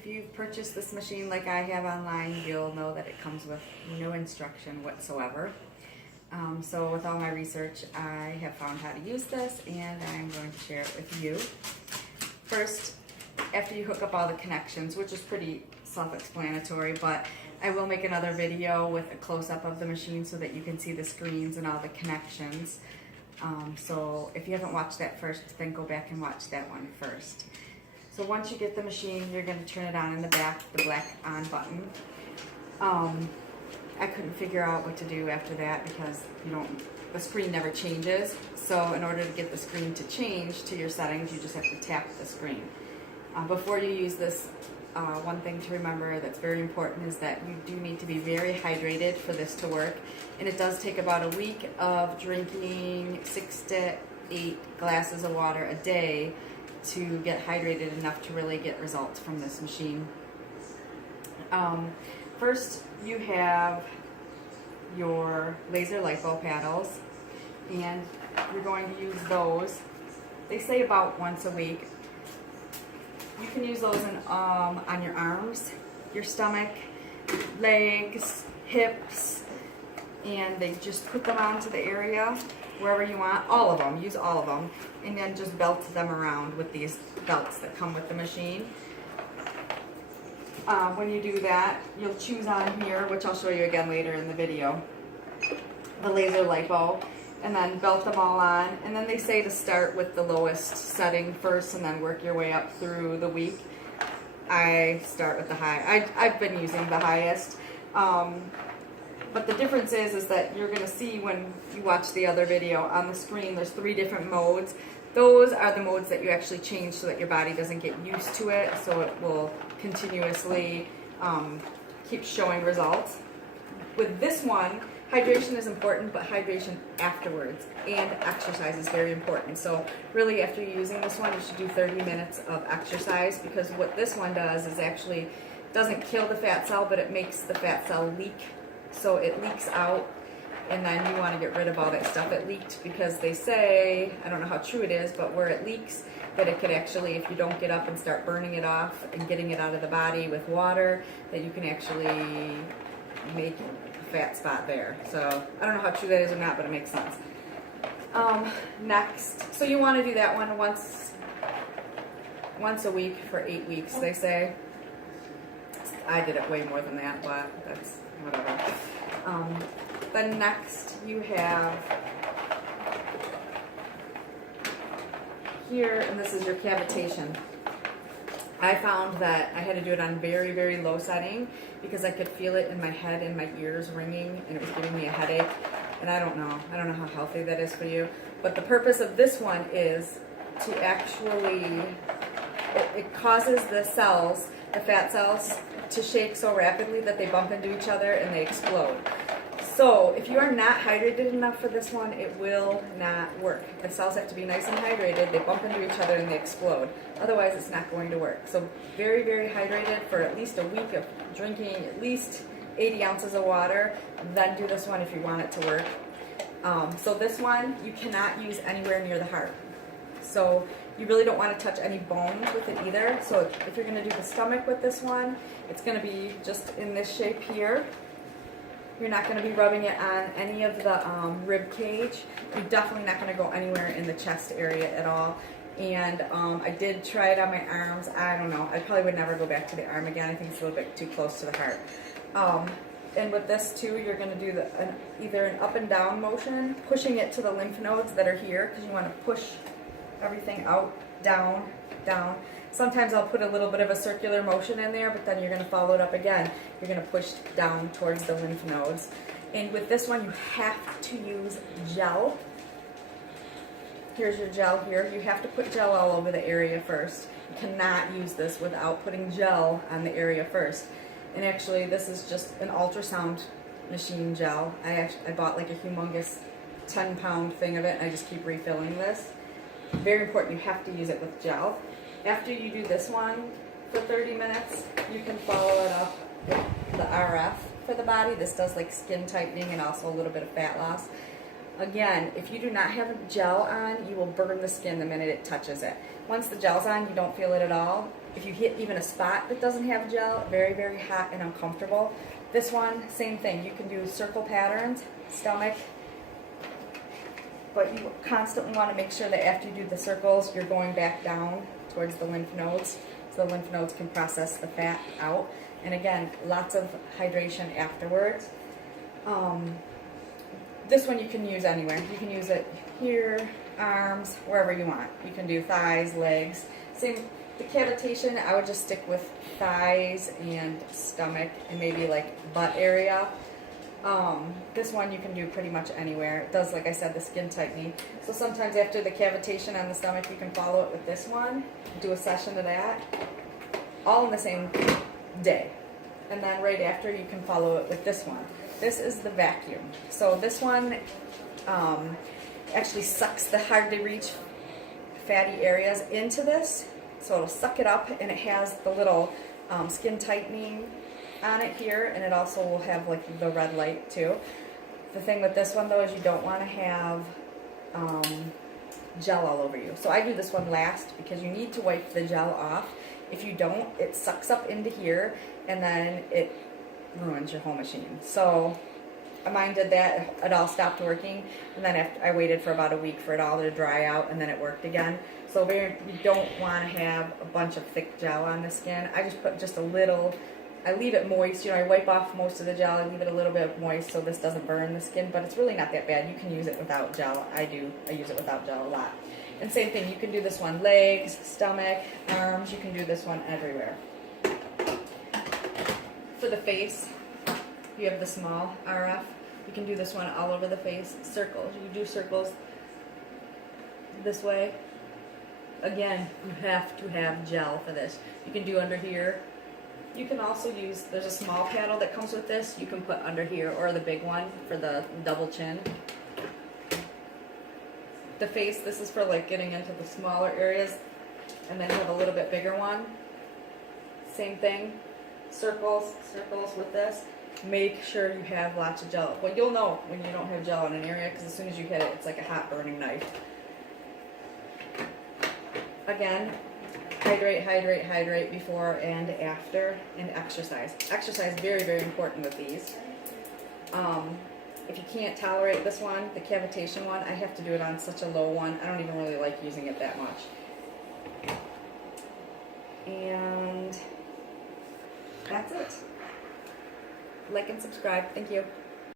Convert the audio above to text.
if you've purchased this machine like I have online, you'll know that it comes with no instruction whatsoever. So with all my research, I have found how to use this, and I'm going to share it with you. First, after you hook up all the connections, which is pretty self-explanatory, but I will make another video with a close-up of the machine so that you can see the screens and all the connections. So if you haven't watched that first, then go back and watch that one first. So once you get the machine, you're going to turn it on in the back, the black on button. I couldn't figure out what to do after that because the screen never changes. So in order to get the screen to change to your settings, you just have to tap the screen. Before you use this, one thing to remember that's very important is that you do need to be very hydrated for this to work. And it does take about a week of drinking 6 to 8 glasses of water a day to get hydrated enough to really get results from this machine. First, you have your laser lipo paddles, and you're going to use those. They say about once a week. You can use those on your arms, your stomach, legs, hips, and they just put them onto the area wherever you want. All of them, use all of them, and then just belt them around with these belts that come with the machine. When you do that, you'll choose on here, which I'll show you again later in the video, the laser lipo, and then belt them all on. And then they say to start with the lowest setting first and then work your way up through the week. I start with the high. I've been using the highest. But the difference is that you're going to see when you watch the other video on the screen, there's 3 different modes. Those are the modes that you actually change so that your body doesn't get used to it, so it will continuously keep showing results. With this one, hydration is important, but hydration afterwards and exercise is very important. So really after you're using this one, you should do 30 minutes of exercise, because what this one does is actually doesn't kill the fat cell, but it makes the fat cell leak. So it leaks out, and then you want to get rid of all that stuff. It leaked because they say, I don't know how true it is, but where it leaks, that it could actually, if you don't get up and start burning it off and getting it out of the body with water, that you can actually make a fat spot there. So I don't know how true that is or not, but it makes sense. Next, so you want to do that one once a week for 8 weeks, they say. I did it way more than that, but that's whatever. Then next you have here, and this is your cavitation. I found that I had to do it on very, very low setting because I could feel it in my head and my ears ringing, and it was giving me a headache. And I don't know how healthy that is for you. But the purpose of this one is to actually, it causes the cells, the fat cells, to shake so rapidly that they bump into each other and they explode. So if you are not hydrated enough for this one, it will not work. The cells have to be nice and hydrated, they bump into each other and they explode. Otherwise it's not going to work. So very, very hydrated for at least a week of drinking at least 80 ounces of water, then do this one if you want it to work. So this one you cannot use anywhere near the heart. So you really don't want to touch any bones with it either. So if you're going to do the stomach with this one, it's going to be just in this shape here. You're not going to be rubbing it on any of the rib cage. You're definitely not going to go anywhere in the chest area at all. And I did try it on my arms. I don't know. I probably would never go back to the arm again. I think it's a little bit too close to the heart. And with this too, you're going to do either an up and down motion, pushing it to the lymph nodes that are here, because you want to push everything out, down, down. Sometimes I'll put a little bit of a circular motion in there, but then you're going to follow it up again. You're going to push down towards the lymph nodes. And with this one, you have to use gel. Here's your gel here. You have to put gel all over the area first. You cannot use this without putting gel on the area first. And actually, this is just an ultrasound machine gel. I bought like a humongous 10-pound thing of it, and I just keep refilling this. Very important, you have to use it with gel. After you do this one for 30 minutes, you can follow it up with the RF for the body. This does like skin tightening and also a little bit of fat loss. Again, if you do not have gel on, you will burn the skin the minute it touches it. Once the gel's on, you don't feel it at all. if you hit even a spot that doesn't have gel, very, very hot and uncomfortable. This one, same thing. You can do circle patterns, stomach, but you constantly want to make sure that after you do the circles, you're going back down towards the lymph nodes, so the lymph nodes can process the fat out. And again, lots of hydration afterwards. This one you can use anywhere. You can use it here, arms, wherever you want. You can do thighs, legs. Same, the cavitation, I would just stick with thighs and stomach and maybe like butt area. This one you can do pretty much anywhere. It does, like I said, the skin tightening. So sometimes after the cavitation on the stomach, you can follow it with this one, do a session of that, all in the same day. And then right after, you can follow it with this one. This is the vacuum. So this one actually sucks the hard to reach fatty areas into this. So it'll suck it up, and it has the little skin tightening on it here, and it also will have like the red light too. The thing with this one though is you don't want to have gel all over you. So I do this one last because you need to wipe the gel off. If you don't, it sucks up into here and then it ruins your whole machine. So mine did that, it all stopped working, and then after, I waited for about a week for it all to dry out, and then it worked again. So you don't want to have a bunch of thick gel on the skin. I just put just a little, I leave it moist, you know, I wipe off most of the gel, I leave it a little bit moist so this doesn't burn the skin, but it's really not that bad. You can use it without gel. I use it without gel a lot. And same thing, you can do this one legs, stomach, arms, you can do this one everywhere. For the face, you have the small RF. You can do this one all over the face. Circles, you do circles this way. Again, you have to have gel for this. You can do under here. You can also use, there's a small paddle that comes with this. You can put under here, or the big one for the double chin. The face, this is for like getting into the smaller areas, and then you have a little bit bigger one. Same thing, circles with this. Make sure you have lots of gel. Well, you'll know when you don't have gel in an area, because as soon as you hit it, it's like a hot burning knife. Again, hydrate, hydrate, hydrate before and after, and exercise. Exercise is very, very important with these. If you can't tolerate this one, the cavitation one, I have to do it on such a low one. I don't even really like using it that much. And that's it. Like and subscribe. Thank you.